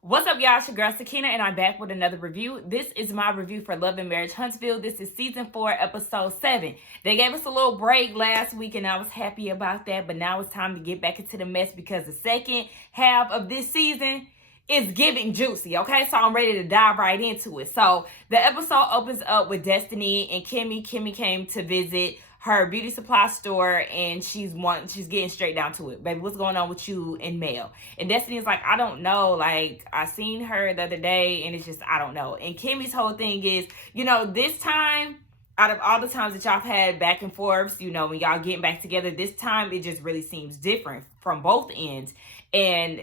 What's up, y'all? It's your girl Sakina, and I'm back with another review. This is my review for Love and Marriage Huntsville. This is season 4, episode 7. They gave us a little break last week, and I was happy about that. But now it's time to get back into the mess because the second half of this season is giving juicy, okay? So I'm ready to dive right into it. So the episode opens up with Destiny and Kimmy. Kimmy came to visit her beauty supply store, and she's getting straight down to it. Baby, what's going on with you and Mel? And Destiny's like, I don't know. Like, I seen her the other day, and it's just, I don't know. And Kimmy's whole thing is, this time, out of all the times that y'all had back and forths, when y'all getting back together, this time it just really seems different from both ends. And,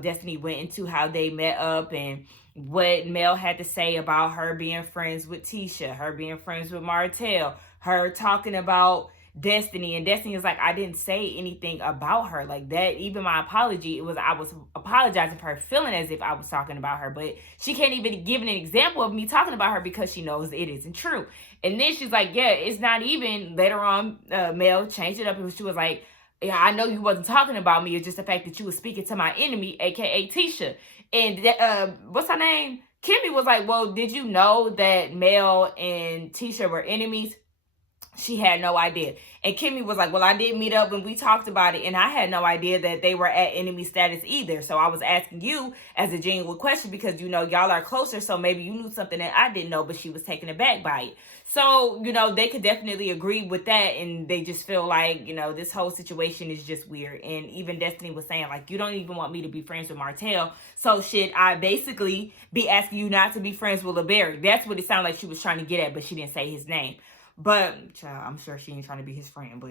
Destiny went into how they met up and what Mel had to say about her being friends with Tisha, her being friends with Martell, her talking about Destiny, and Destiny is like, I didn't say anything about her like that. Even my apology, I was apologizing for her, feeling as if I was talking about her, but she can't even give an example of me talking about her because she knows it isn't true. And then she's like, yeah, it's not even. Later on, Mel changed it up, and she was like, yeah, I know you wasn't talking about me. It's just the fact that you were speaking to my enemy, aka Tisha. And what's her name? Kimmy was like, well, did you know that Mel and Tisha were enemies? She had no idea. And Kimmy was like, well, I did meet up and we talked about it, and I had no idea that they were at enemy status either. So I was asking you as a genuine question because, y'all are closer, so maybe you knew something that I didn't know, but she was taken aback by it. So, they could definitely agree with that, and they just feel like, this whole situation is just weird. And even Destiny was saying, like, you don't even want me to be friends with Martell, so should I basically be asking you not to be friends with LeBerry? That's what it sounded like she was trying to get at, but she didn't say his name. But, child, I'm sure she ain't trying to be his friend. But,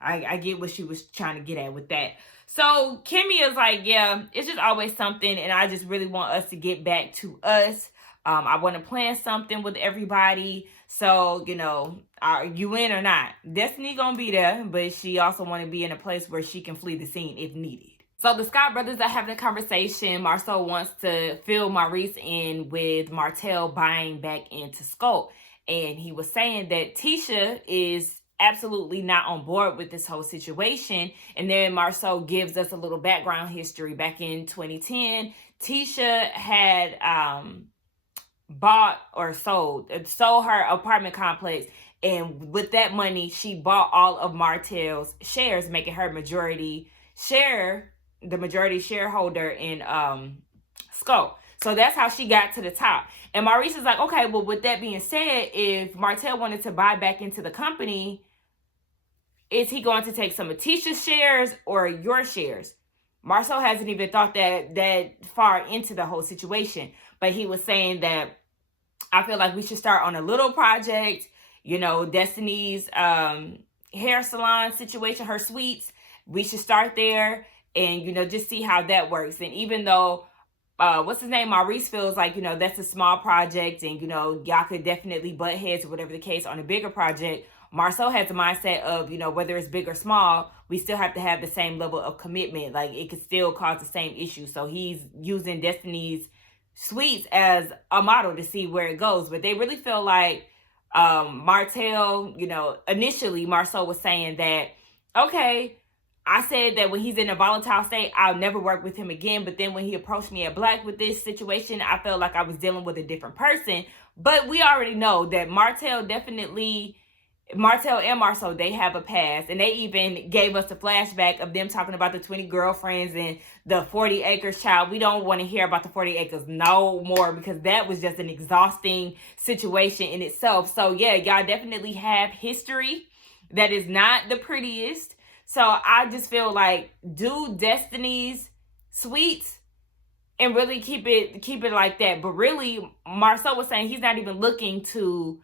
I get what she was trying to get at with that. So, Kimmy is like, yeah, it's just always something. And I just really want us to get back to us. I want to plan something with everybody. So, are you in or not? Destiny going to be there. But she also want to be in a place where she can flee the scene if needed. So the Scott brothers are having a conversation. Marceau wants to fill Maurice in with Martell buying back into Scope. And he was saying that Tisha is absolutely not on board with this whole situation. And then Marceau gives us a little background history. Back in 2010, Tisha had bought or sold her apartment complex. And with that money, she bought all of Martell's shares, making her the majority shareholder in Scope. So that's how she got to the top. And Maurice is like, okay, well, with that being said, if Martell wanted to buy back into the company, is he going to take some of Tisha's shares or your shares? Marceau hasn't even thought that far into the whole situation. But he was saying that I feel like we should start on a little project, Destiny's hair salon situation, her suites. We should start there and, just see how that works. And even though what's his name? Maurice feels like, that's a small project and, y'all could definitely butt heads or whatever the case on a bigger project. Marceau has a mindset of, whether it's big or small, we still have to have the same level of commitment. Like, it could still cause the same issue. So he's using Destiny's suites as a model to see where it goes. But they really feel like Martell, initially Marceau was saying that, okay, I said that when he's in a volatile state, I'll never work with him again. But then when he approached me at Black with this situation, I felt like I was dealing with a different person. But we already know that Martell and Marceau, they have a past. And they even gave us a flashback of them talking about the 20 girlfriends and the 40 acres, child. We don't want to hear about the 40 acres no more because that was just an exhausting situation in itself. So, yeah, y'all definitely have history that is not the prettiest. So I just feel like do Destiny's suites and really keep it like that. But really, Marceau was saying he's not even looking to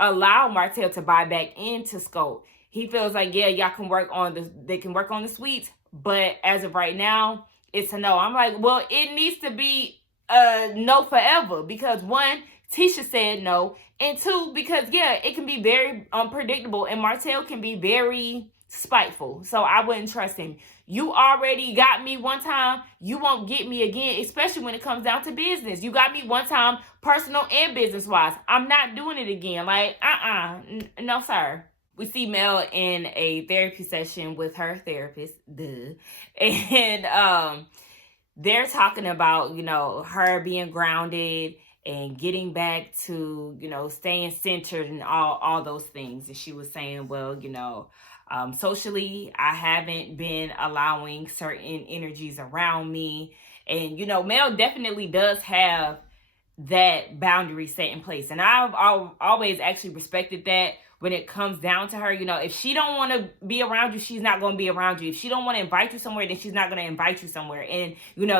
allow Martell to buy back into Scope. He feels like, yeah, y'all can work on the suites, but as of right now, it's a no. I'm like, well, it needs to be a no forever because one, Tisha said no, and two, because yeah, it can be very unpredictable and Martell can be very spiteful. So I wouldn't trust him. You already got me one time. You won't get me again, especially when it comes down to business. You got me one time, personal and business wise. I'm not doing it again. Like, no, sir. We see Mel in a therapy session with her therapist. Duh. And they're talking about, her being grounded and getting back to, staying centered and all those things. And she was saying, well, socially, I haven't been allowing certain energies around me. And, Mel definitely does have that boundary set in place. And I've always actually respected that when it comes down to her. If she don't want to be around you, she's not going to be around you. If she don't want to invite you somewhere, then she's not going to invite you somewhere. And,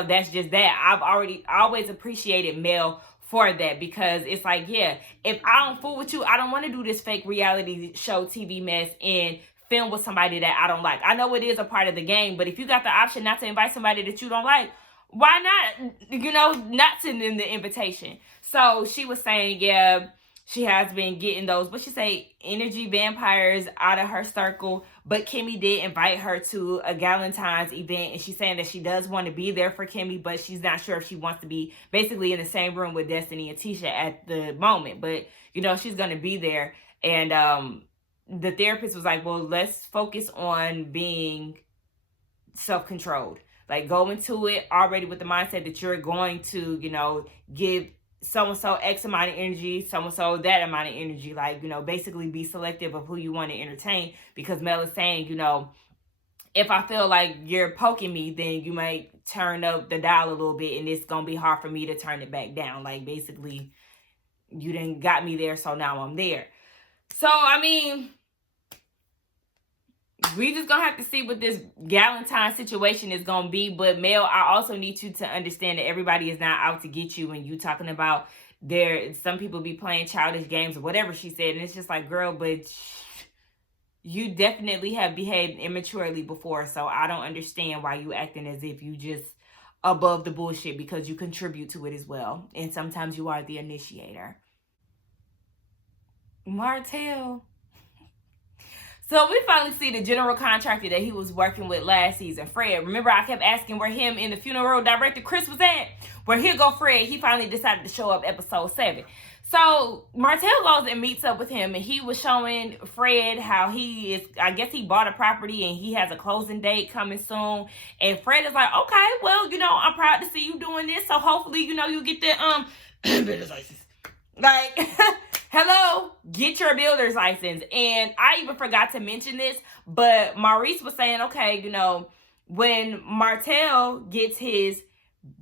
that's just that. I've always appreciated Mel for that, because it's like, yeah, if I don't fool with you, I don't want to do this fake reality show TV mess and film with somebody that I don't like. I know it is a part of the game, but if you got the option not to invite somebody that you don't like, why not, not send them the invitation? So she was saying, yeah, she has been getting those, but she say energy vampires out of her circle. But Kimmy did invite her to a Galentine's event, and she's saying that she does want to be there for Kimmy, but she's not sure if she wants to be basically in the same room with Destiny and Tisha at the moment. But, she's going to be there. And the therapist was like, well, let's focus on being self-controlled. Like, go into it already with the mindset that you're going to, give so-and-so X amount of energy, so-and-so that amount of energy. Like, basically be selective of who you want to entertain. Because Mel is saying, if I feel like you're poking me, then you might turn up the dial a little bit, and it's going to be hard for me to turn it back down. Like, basically, you done got me there, so now I'm there. So, I mean, we just gonna have to see what this Galentine situation is gonna be. But Mel, I also need you to understand that everybody is not out to get you when you talking about some people be playing childish games or whatever she said. And it's just like, girl, but you definitely have behaved immaturely before. So I don't understand why you acting as if you just above the bullshit, because you contribute to it as well. And sometimes you are the initiator. Martell. So we finally see the general contractor that he was working with last season, Fred. Remember, I kept asking where him and the funeral director, Chris, was at? Well, here go Fred. He finally decided to show up episode 7. So Martell goes and meets up with him, and he was showing Fred how he is, I guess he bought a property and he has a closing date coming soon. And Fred is like, okay, well, I'm proud to see you doing this. So hopefully, you get that business license. Like, hello, get your builder's license. And I even forgot to mention this, but Maurice was saying, okay, when Martell gets his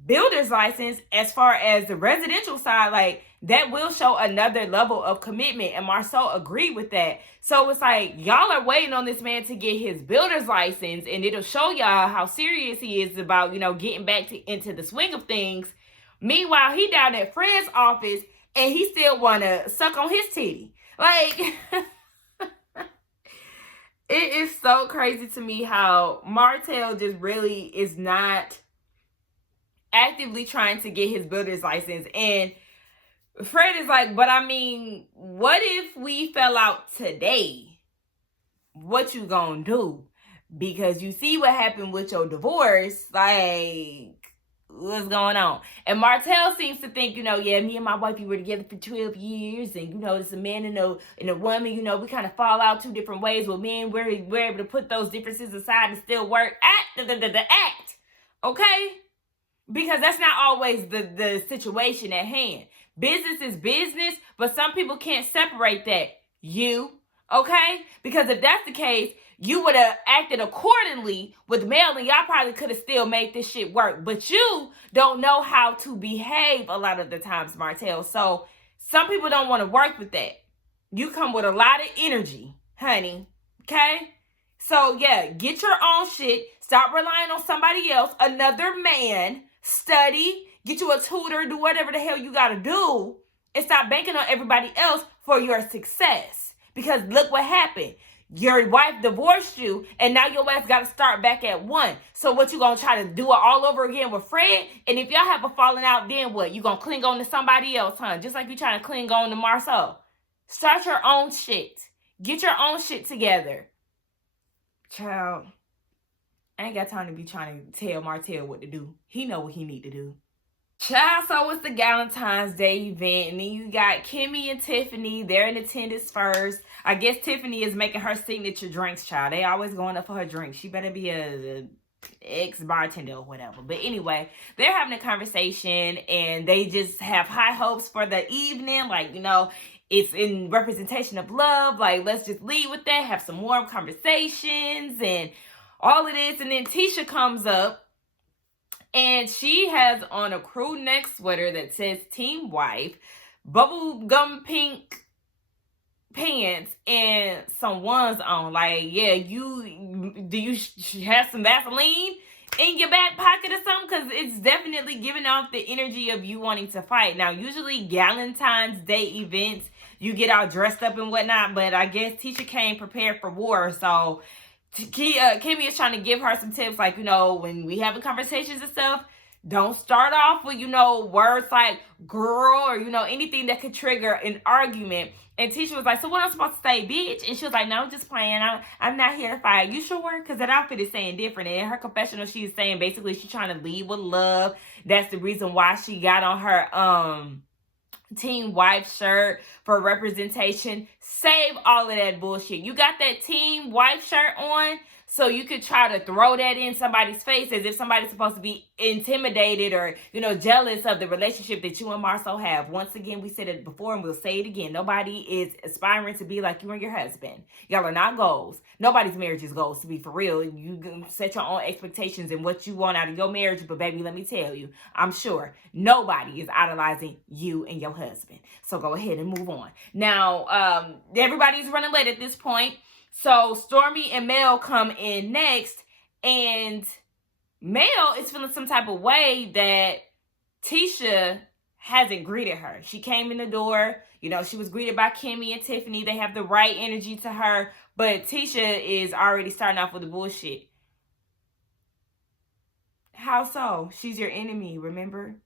builder's license, as far as the residential side, like, that will show another level of commitment. And Marceau agreed with that. So it's like, y'all are waiting on this man to get his builder's license, and it'll show y'all how serious he is about, getting back into the swing of things. Meanwhile, he down at Fred's office, and he still want to suck on his titty. Like, it is so crazy to me how Martell just really is not actively trying to get his builder's license. And Fred is like, but I mean, what if we fell out today? What you gonna do? Because you see what happened with your divorce. Like, what's going on? And Martell seems to think, yeah, me and my wife, we were together for 12 years, and it's a man and a woman, we kind of fall out 2 different ways. Well, men, we're able to put those differences aside and still work at the act, okay? Because that's not always the situation at hand. Business is business, but some people can't separate that. Okay? Because if that's the case, you would have acted accordingly with Mel, and y'all probably could have still made this shit work. But you don't know how to behave a lot of the times, Martell. So some people don't want to work with that. You come with a lot of energy, honey. Okay? So yeah, get your own shit. Stop relying on somebody else, another man. Study, get you a tutor, do whatever the hell you got to do, and stop banking on everybody else for your success. Because look what happened. Your wife divorced you, and now your ass got to start back at 1. So what, you going to try to do it all over again with Fred? And if y'all have a falling out, then what? You going to cling on to somebody else, huh? Just like you trying to cling on to Marceau. Start your own shit. Get your own shit together. Child, I ain't got time to be trying to tell Martell what to do. He know what he need to do. Child, so it's the Galentine's Day event, and then you got Kimmy and Tiffany. They're in attendance first. I guess Tiffany is making her signature drinks, child. They always going up for her drinks. She better be a ex-bartender or whatever. But anyway, they're having a conversation and they just have high hopes for the evening. Like, it's in representation of love. Like, let's just lead with that, have some warm conversations and all of this. And then Tisha comes up and she has on a crew neck sweater that says Team Wife, bubblegum pink pants, and some ones on. Like, yeah, do you have some Vaseline in your back pocket or something? Because it's definitely giving off the energy of you wanting to fight. Now, usually Galentine's Day events, you get all dressed up and whatnot, but I guess Tisha came prepared for war. So Kimmy is trying to give her some tips, like, when we having conversations and stuff, don't start off with, words like girl or, anything that could trigger an argument. And Tisha was like, so what I'm supposed to say, bitch? And she was like, no, I'm just playing. I'm not here to fight. You sure? Because that outfit is saying different. And in her confessional, she's saying basically she's trying to lead with love. That's the reason why she got on her Team Wife shirt for representation. Save all of that bullshit. You got that Team Wife shirt on so you could try to throw that in somebody's face as if somebody's supposed to be intimidated or, jealous of the relationship that you and Marcel have. Once again, we said it before and we'll say it again. Nobody is aspiring to be like you and your husband. Y'all are not goals. Nobody's marriage is goals, to be for real. You can set your own expectations and what you want out of your marriage. But baby, let me tell you, I'm sure nobody is idolizing you and your husband. So go ahead and move on. Now, everybody's running late at this point. So Stormy and Mel come in next, and Mel is feeling some type of way that Tisha hasn't greeted her. She came in the door, she was greeted by Kimmy and Tiffany. They have the right energy to her, but Tisha is already starting off with the bullshit. How so? She's your enemy, remember?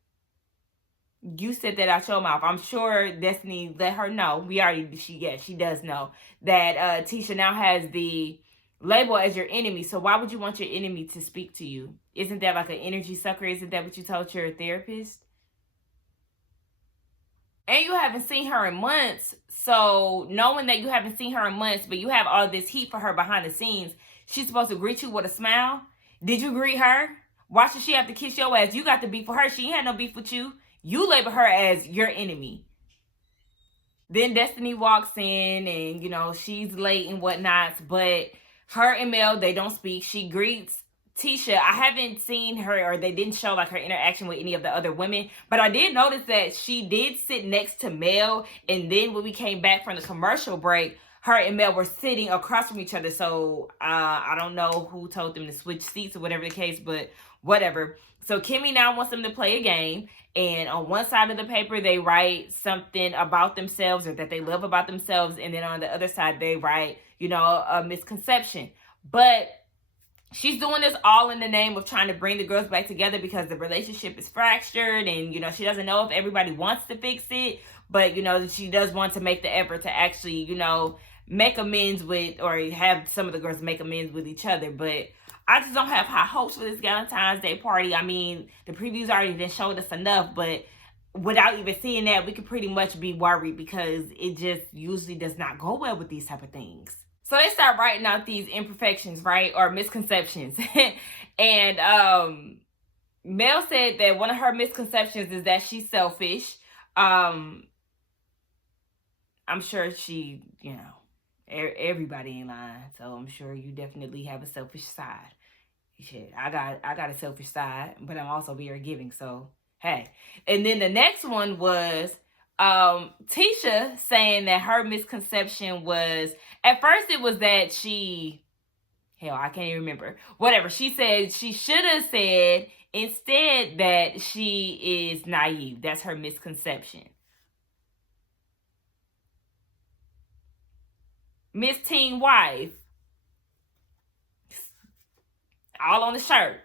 You said that out your mouth. I'm sure Destiny let her know. She does know that Tisha now has the label as your enemy. So why would you want your enemy to speak to you? Isn't that like an energy sucker? Isn't that what you told your therapist? And you haven't seen her in months. So knowing that you haven't seen her in months, but you have all this heat for her behind the scenes, she's supposed to greet you with a smile. Did you greet her? Why should she have to kiss your ass? You got the beef for her. She ain't had no beef with you. You label her as your enemy. Then Destiny walks in and, she's late and whatnot. But her and Mel, they don't speak. She greets Tisha. I haven't seen her, or they didn't show like her interaction with any of the other women. But I did notice that she did sit next to Mel. And then when we came back from the commercial break, her and Mel were sitting across from each other. So I don't know who told them to switch seats or whatever the case, but whatever. So Kimmy now wants them to play a game. And on one side of the paper, they write something about themselves or that they love about themselves. And then on the other side, they write, a misconception. But she's doing this all in the name of trying to bring the girls back together because the relationship is fractured. And, she doesn't know if everybody wants to fix it. But, she does want to make the effort to actually, make amends with, or have some of the girls make amends with each other. But I just don't have high hopes for this Galentine's Day party. I mean, the previews already done showed us enough, but without even seeing that, we could pretty much be worried because it just usually does not go well with these type of things. So they start writing out these imperfections, right? Or misconceptions. And Mel said that one of her misconceptions is that she's selfish. I'm sure she, everybody ain't lying. So I'm sure you definitely have a selfish side. Shit, I got a selfish side, but I'm also very giving. So, hey. And then the next one was Tisha saying that her misconception was, at first it was that I can't even remember. Whatever. She said she should have said instead that she is naive. That's her misconception. Miss Teen Wife, all on the shirt.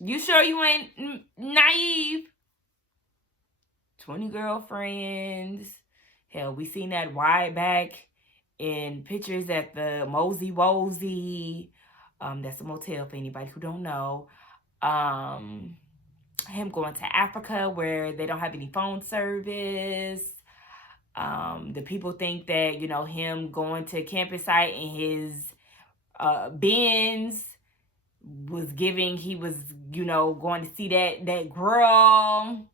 You sure you ain't naive? 20 girlfriends. Hell, we seen that ride back in pictures at the Mosey Wozy. That's a motel for anybody who don't know. Him going to Africa where they don't have any phone service. The people think that, him going to campus site in his Benz was giving, he was, going to see that girl.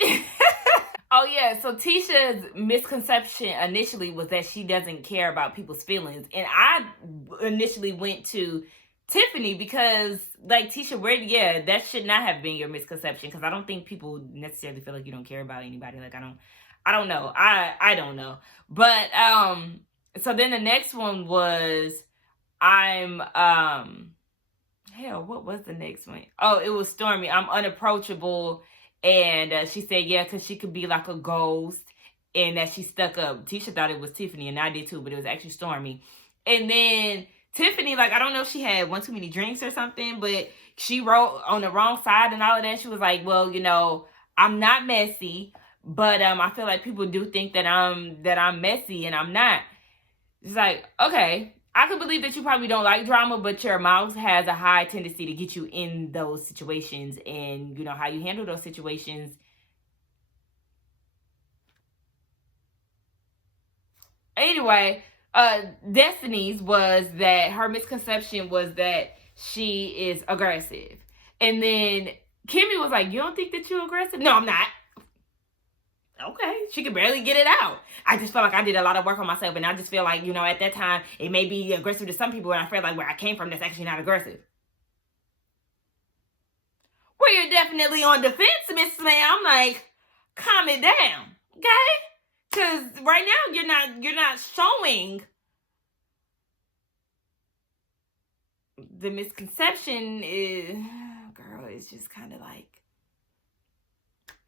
Okay. Oh yeah, so Tisha's misconception initially was that she doesn't care about people's feelings. And I initially went to Tiffany because, like, Tisha, that should not have been your misconception, because I don't think people necessarily feel like you don't care about anybody. Like, I don't know. I don't know. But so then the next one was, I'm hell, what was the next one? Oh, it was Stormy. I'm unapproachable. And she said, yeah, because she could be like a ghost, and that she stuck up. Tisha thought it was Tiffany, and I did too, but it was actually Stormy. And then Tiffany, like, I don't know if she had one too many drinks or something, but she wrote on the wrong side and all of that. She was like, well, I'm not messy, but I feel like people do think that I'm messy, and I'm not. It's like, okay, I can believe that you probably don't like drama, but your mouth has a high tendency to get you in those situations, and how you handle those situations. Anyway, Destiny's was that her misconception was that she is aggressive. And then Kimmy was like, you don't think that you're aggressive? No, I'm not. Okay, she could barely get it out. I just felt like I did a lot of work on myself, and I just feel like, at that time, it may be aggressive to some people, and I feel like where I came from, that's actually not aggressive. Well, you're definitely on defense, Miss Slam. Like, calm it down, okay? Because right now, you're not showing the misconception is, girl, it's just kind of like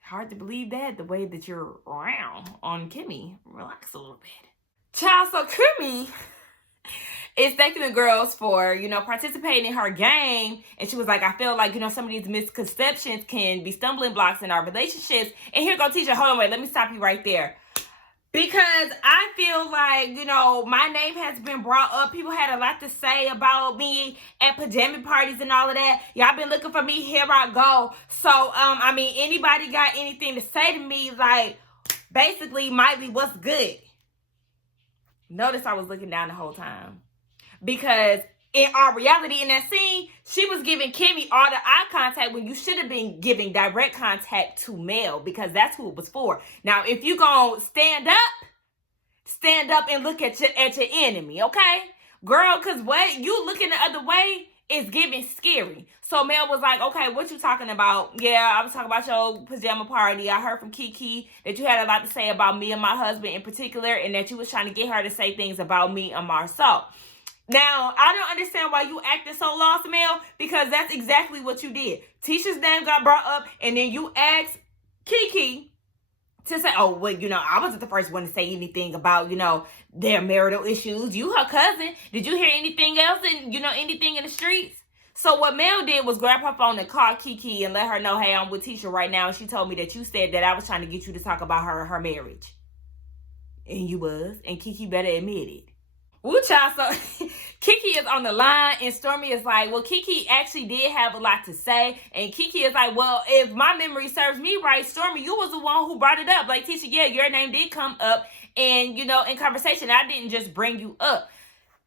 hard to believe that the way that you're around on Kimmy. Relax a little bit. Child, so Kimmy is thanking the girls for, participating in her game. And she was like, I feel like, some of these misconceptions can be stumbling blocks in our relationships. And here go, Tisha, hold on, wait, let me stop you right there. Because I feel like, my name has been brought up. People had a lot to say about me at pajama parties and all of that. Y'all been looking for me. Here I go. So, anybody got anything to say to me? Like, basically, Miley, what's good? Notice I was looking down the whole time. Because in our reality in that scene, she was giving Kimmy all the eye contact when you should have been giving direct contact to Mel, because that's who it was for. Now, if you gonna stand up and look at your enemy, okay? Girl, because what you looking the other way is giving scary. So Mel was like, okay, what you talking about? Yeah, I was talking about your pajama party. I heard from Kiki that you had a lot to say about me and my husband in particular, and that you was trying to get her to say things about me and Marcel. Now, I don't understand why you acting so lost, Mel, because that's exactly what you did. Tisha's name got brought up, and then you asked Kiki to say, oh, well, I wasn't the first one to say anything about, their marital issues. You her cousin. Did you hear anything else and, anything in the streets? So what Mel did was grab her phone and call Kiki and let her know, hey, I'm with Tisha right now. And she told me that you said that I was trying to get you to talk about her marriage. And you was. And Kiki better admit it. Ooh, child, so Kiki is on the line, and Stormy is like, well, Kiki actually did have a lot to say. And Kiki is like, well, if my memory serves me right, Stormy, you was the one who brought it up. Like, Tisha, yeah, your name did come up, and, in conversation, I didn't just bring you up.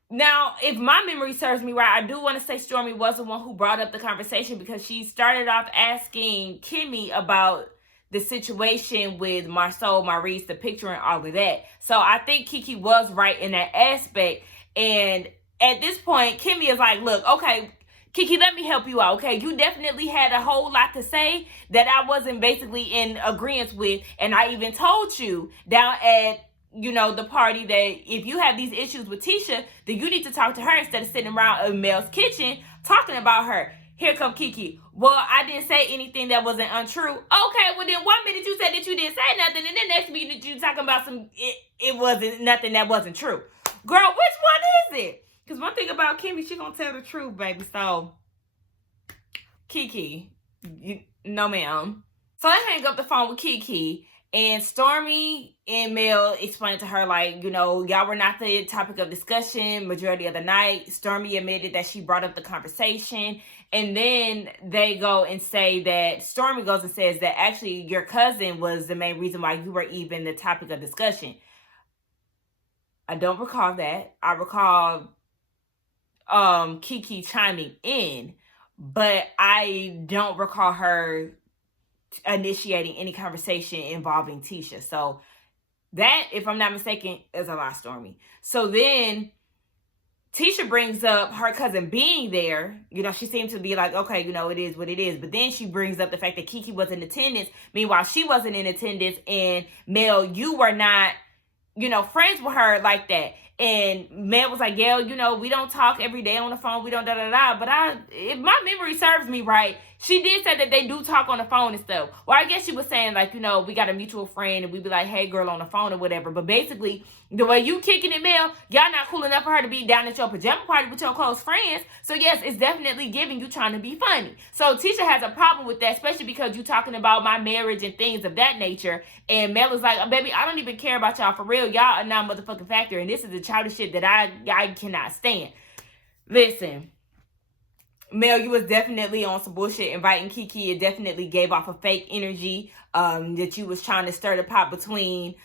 Now, if my memory serves me right, I do want to say Stormy was the one who brought up the conversation, because she started off asking Kimmy about the situation with Marcel, Maurice, the picture, and all of that. So I think Kiki was right in that aspect. And at this point, Kimmy is like, look, okay, Kiki, let me help you out, okay? You definitely had a whole lot to say that I wasn't basically in agreement with. And I even told you down at, the party that if you have these issues with Tisha, then you need to talk to her instead of sitting around in Mel's kitchen talking about her. Here come Kiki. Well, I didn't say anything that wasn't untrue. Okay, well then 1 minute you said that you didn't say nothing, and then next minute you talking about it wasn't nothing that wasn't true. Girl, which one is it? Because one thing about Kimmy, she gonna tell the truth, baby. So, Kiki, no ma'am. So I hang up the phone with Kiki, and Stormy and Mel explained to her, like, y'all were not the topic of discussion majority of the night. Stormy admitted that she brought up the conversation. And then they go and say that Stormy goes and says that actually your cousin was the main reason why you were even the topic of discussion. I don't recall that. I recall Kiki chiming in, but I don't recall her initiating any conversation involving Tisha. So that, if I'm not mistaken, is a lie, Stormy. So then Tisha brings up her cousin being there. You know, she seemed to be like, okay, you know, it is what it is. But then she brings up the fact that Kiki was in attendance. Meanwhile, she wasn't in attendance. And Mel, you were not, you know, friends with her like that. And Mel was like, Gail, you know, we don't talk every day on the phone. We don't da-da-da. But if my memory serves me right, she did say that they do talk on the phone and stuff. Well, I guess she was saying, like, you know, we got a mutual friend and we be like, hey, girl, on the phone or whatever. But basically, the way you kicking it, Mel, y'all not cool enough for her to be down at your pajama party with your close friends. So, yes, it's definitely giving you trying to be funny. So, Tisha has a problem with that, especially because you talking about my marriage and things of that nature. And Mel is like, oh, baby, I don't even care about y'all for real. Y'all are not motherfucking factor. And this is the childish shit that I cannot stand. Listen, Mel, you was definitely on some bullshit inviting Kiki. It definitely gave off a fake energy that you was trying to stir the pot between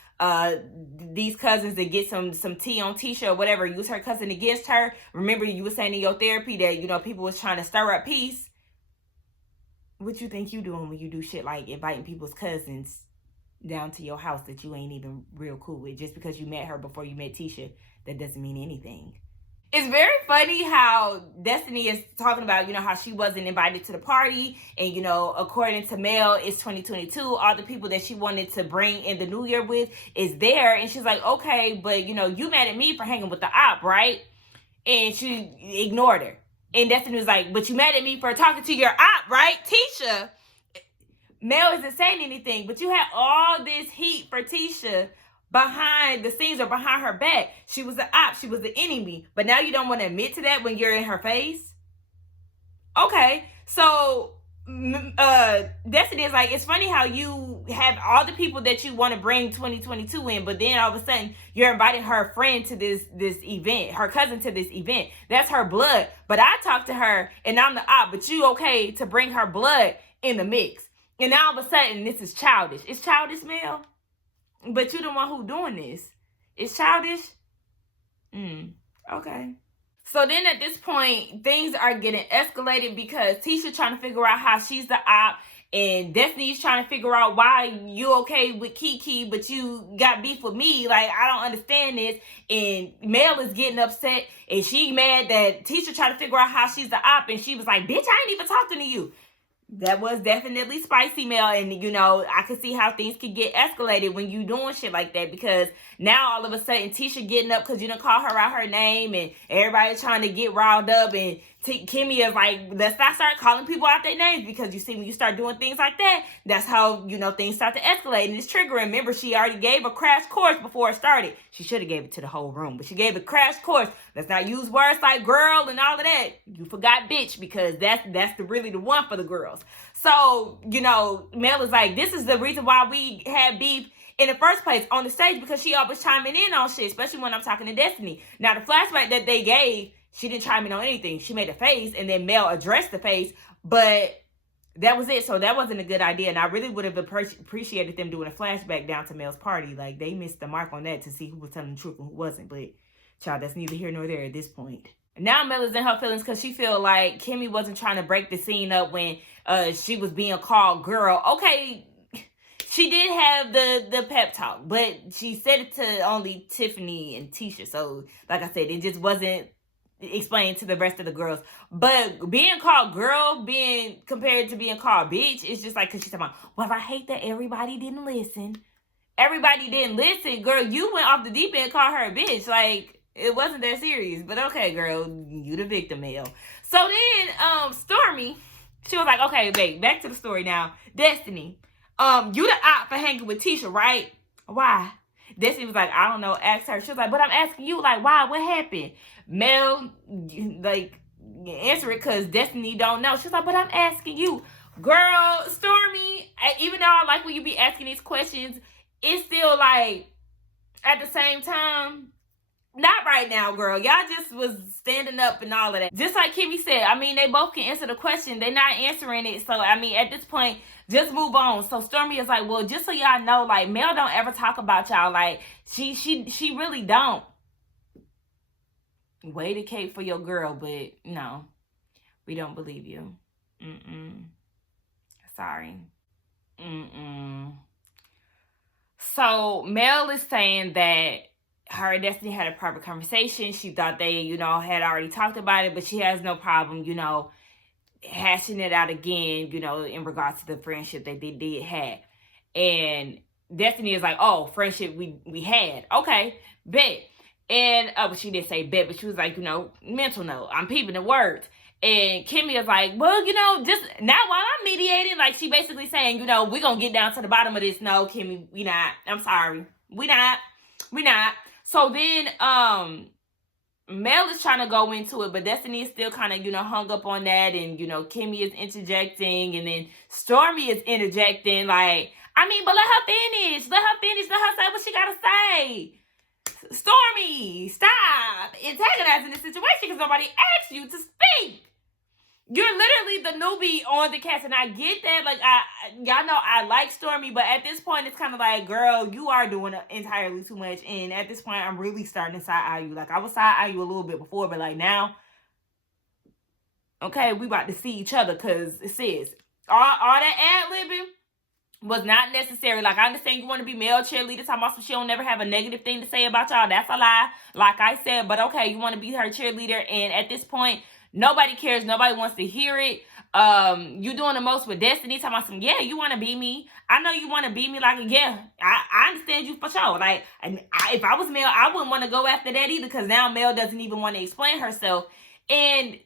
these cousins to get some tea on Tisha or whatever. Use her cousin against her. Remember, you were saying in your therapy that, you know, people was trying to stir up peace. What you think you doing when you do shit like inviting people's cousins down to your house that you ain't even real cool with? Just because you met her before you met Tisha, that doesn't mean anything. It's very funny how Destiny is talking about, you know, how she wasn't invited to the party. And, you know, according to Mel, it's 2022. All the people that she wanted to bring in the new year with is there. And she's like, okay, but, you know, you mad at me for hanging with the op, right? And she ignored her. And Destiny was like, but you mad at me for talking to your op, right? Tisha. Mel isn't saying anything, but you had all this heat for Tisha behind the scenes or behind her back. She was the op. She was the enemy. But now you don't want to admit to that when you're in her face? Okay. So, Destiny is like, it's funny how you have all the people that you want to bring 2022 in, but then all of a sudden you're inviting her friend to this event, her cousin to this event. That's her blood. But I talked to her and I'm the op, but you okay to bring her blood in the mix. And now all of a sudden this is childish. It's childish, Mel? But you the one who doing this. It's childish? Okay. So then at this point, things are getting escalated because Tisha trying to figure out how she's the op. And Destiny's trying to figure out why you okay with Kiki, but you got beef with me. Like, I don't understand this. And Mel is getting upset. And she mad that Tisha tried to figure out how she's the op. And she was like, bitch, I ain't even talking to you. That was definitely spicy, Mel. And, you know, I could see how things could get escalated when you doing shit like that. Because now all of a sudden Tisha getting up because you done call her out her name. And everybody trying to get riled up. And Kimmy is like, let's not start calling people out their names. Because you see, when you start doing things like that, that's how, you know, things start to escalate. And it's triggering. Remember, she already gave a crash course before it started. She should have gave it to the whole room. But she gave a crash course. Let's not use words like girl and all of that. You forgot bitch, because that's really the one for the girls. So, you know, Mel is like, this is the reason why we had beef in the first place on the stage, because she always chiming in on shit, especially when I'm talking to Destiny. Now, the flashback that they gave, she didn't chime in on anything. She made a face, and then Mel addressed the face, but that was it. So that wasn't a good idea, and I really would have appreciated them doing a flashback down to Mel's party. Like, they missed the mark on that to see who was telling the truth and who wasn't, but child, that's neither here nor there at this point. Now Mel is in her feelings because she feel like Kimmy wasn't trying to break the scene up when she was being called girl. Okay, she did have the pep talk, but she said it to only Tiffany and Tisha. So, like I said, it just wasn't explained to the rest of the girls. But being called girl, being compared to being called bitch, it's just like, because she's talking about, well, I hate that everybody didn't listen. Everybody didn't listen. Girl, you went off the deep end and called her a bitch. Like, it wasn't that serious. But okay, girl, you the victim, Mel. So then, Stormy, she was like, okay, babe, back to the story now. Destiny, you the op for hanging with Tisha, right? Why? Destiny was like, I don't know, ask her. She was like, but I'm asking you, like, why? What happened? Mel, like, answer it, because Destiny don't know. She was like, but I'm asking you. Girl, Stormy, even though I like when you be asking these questions, it's still like, at the same time, not right now, girl. Y'all just was standing up and all of that. Just like Kimmy said, I mean, they both can answer the question. They're not answering it. So, I mean, at this point, just move on. So Stormy is like, well, just so y'all know, like, Mel don't ever talk about y'all. Like, she really don't. Way to cape for your girl, but no, we don't believe you. Sorry. So Mel is saying that her and Destiny had a proper conversation. She thought they, had already talked about it, but she has no problem, hashing it out again, in regards to the friendship that they did have. And Destiny is like, oh, friendship we had. Okay, bet. And but she didn't say bet, but she was like, mental note. I'm peeping the words. And Kimmy is like, well, just not while I'm mediating. Like, she basically saying, we're going to get down to the bottom of this. No, Kimmy, we not. I'm sorry. We not. So then, Mel is trying to go into it, but Destiny is still kind of, hung up on that. And, Kimmy is interjecting. And then Stormy is interjecting. Like, but let her finish. Let her say what she got to say. Stormy, stop antagonizing the situation because nobody asked you to speak. You're literally the newbie on the cast, and I get that. Like, y'all know I like Stormy, but at this point, it's kind of like, girl, you are doing entirely too much. And at this point, I'm really starting to side-eye you. Like, I was side-eye you a little bit before, but like now, okay, we about to see each other because it says all that ad-libbing was not necessary. Like, I understand you want to be male cheerleader, talking about she don't never have a negative thing to say about y'all. That's a lie, like I said. But okay, you want to be her cheerleader, and at this point, nobody cares. Nobody wants to hear it. You doing the most with Destiny, talking about some, yeah, you want to be me. I know you want to be me. Like, yeah, I understand you for sure. Like, if I was Mel, I wouldn't want to go after that either, because now Mel doesn't even want to explain herself. And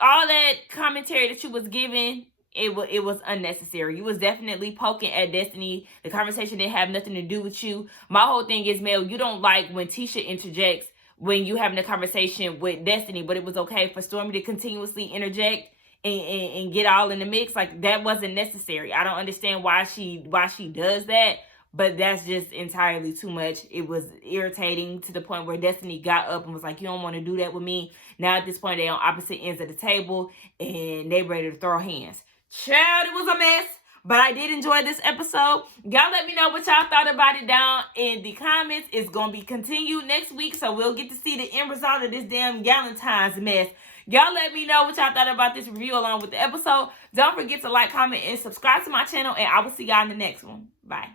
all that commentary that you was giving, it was unnecessary. You was definitely poking at Destiny. The conversation didn't have nothing to do with you. My whole thing is, Mel, you don't like when Tisha interjects when you having a conversation with Destiny, but it was okay for Stormy to continuously interject and get all in the mix. Like, that wasn't necessary. I don't understand why she does that, but that's just entirely too much. It was irritating to the point where Destiny got up and was like, you don't want to do that with me. Now at this point, they're on opposite ends of the table and they ready to throw hands. Child, it was a mess. But I did enjoy this episode. Y'all let me know what y'all thought about it down in the comments. It's going to be continued next week, so we'll get to see the end result of this damn Galentine's mess. Y'all let me know what y'all thought about this review along with the episode. Don't forget to like, comment, and subscribe to my channel, and I will see y'all in the next one. Bye.